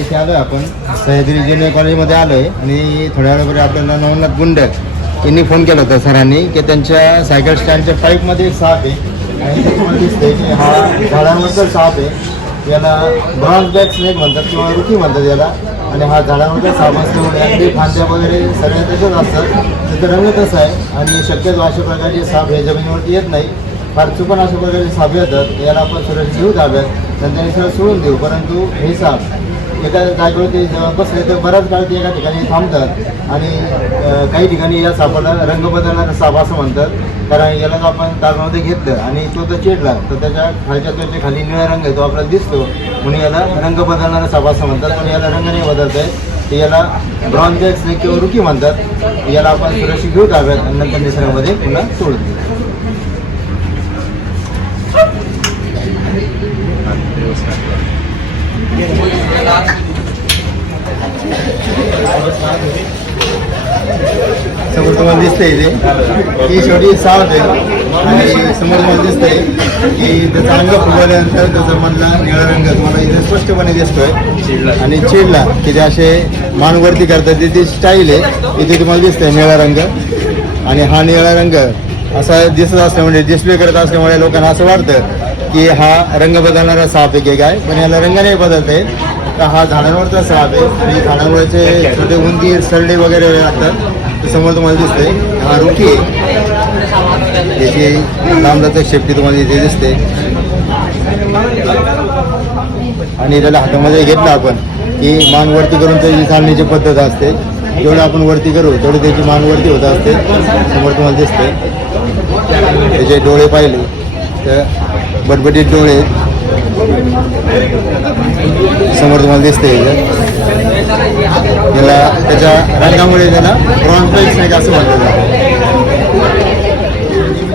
इथे आलो आहे आपण. सह्याद्री ज्युनियर कॉलेजमध्ये आलो आहे आणि थोड्या वेळापूर्वी आपल्याला नवनाथ गुंडक यांनी फोन केला होता सरांनी की त्यांच्या सायकल स्टँडच्या पाईपमध्ये एक साप आहे. आणि त्याच्यामध्ये दिसते की हा झाडांवरचा साप आहे. याला ब्रॉन्स बॅग स्नेक म्हणतात किंवा रुकी म्हणतात याला. आणि हा झाडांवरचा साप असल्यामुळे अगदी फांद्या वगैरे सगळ्या त्याच्याच असतात. त्याचा रंग तसा आहे? आणि शक्यतो अशा प्रकारचे साप हे जमिनीवरती येत नाही. फार चुकून अशा प्रकारचे साप येतात. याला आपण सुरक्षित घेऊ ताब्यात त्यांनी सगळं सोडून देऊ. परंतु हे साप एका जागेवरती बसले तर बऱ्याच काळ ते एका ठिकाणी थांबतात. आणि काही ठिकाणी या सापाला रंग बदलणारा साप असं म्हणतात. कारण याला जर आपण दारूमध्ये घेतलं आणि तो जर चिडला तर त्याच्या खालच्या त्वचे खाली निळा रंग आहे तो आपल्याला दिसतो. म्हणून याला रंग बदलणारा सभासा म्हणतात. पण याला रंग नाही बदलत आहे ते याला ब्रॉन्झ स्नेक किंवा रुकी म्हणतात. याला आपण सुरक्षित घेऊ ताब्यात आणि नंतर निसर्गामध्ये पुन्हा सोडून देऊ. you. तुम्हाला दिसतंय इथे ही छोटी साथ आहे. आणि समोर तुम्हाला दिसतंय की त्याचा अंग फुगवल्यानंतर त्याचा मधला निळा रंग तुम्हाला इथे स्पष्टपणे दिसतोय. आणि चिडला की जे असे मान वरती करतात ती स्टाईल आहे इथे तुम्हाला दिसतंय निळा रंग. आणि हा निळा रंग असा दिसत असल्यामुळे डिस्प्ले करत असल्यामुळे लोकांना असं वाटतं की हा रंग बदलणारा साप आहे. की काय पण याला रंग नाही बदलत आहे. तर हा झाडांवरचा साप आहे. आणि झाडांवरचे छोटे उंदीर सरडे वगैरे लागतात. समोर तुम्हाला दिसतंय हा रुखी आहे. याची लांबलाचं शेपटी तुम्हाला इथे दिसते आणि त्याला हातामध्ये घेतलं आपण की मान वरती करून त्याची चालण्याची पद्धत असते. जेवढं आपण वरती करू तेवढी त्याची मान वरती होत असते. समोर तुम्हाला दिसते त्याचे डोळे पाहिले तर बटबटीत डोळे समोर तुम्हाला दिसते त्याला त्याच्या रंगामुळे त्याला ब्रॉन्झ पेक्स नाही का असं म्हणतात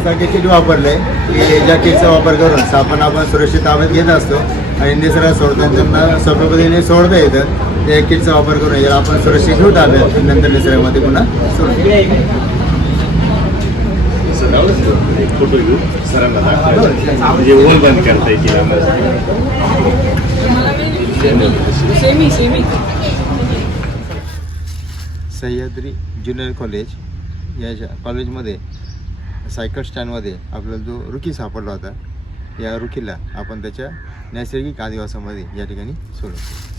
साठी किट वापरले की ज्या किटचा वापर करून सापण आपण सुरक्षित ताब्यात घेत असतो आणि निसर्गात सोडताना त्यांना सोप्या पद्धतीने सोडता येतं. त्या किटचा वापर करून याला आपण सुरक्षित घेऊ ताब्यात नंतर निसर्गामध्ये पुन्हा सोडतो एक फोटो घेऊ सरांना म्हणजे ओळ बंद करता सह्याद्री ज्युनियर कॉलेज याच्या कॉलेजमध्ये सायकल स्टँडमध्ये आपल्याला जो रुकी सापडला होता या रुखीला आपण त्याच्या नैसर्गिक आदिवासामध्ये या ठिकाणी सोडवतो.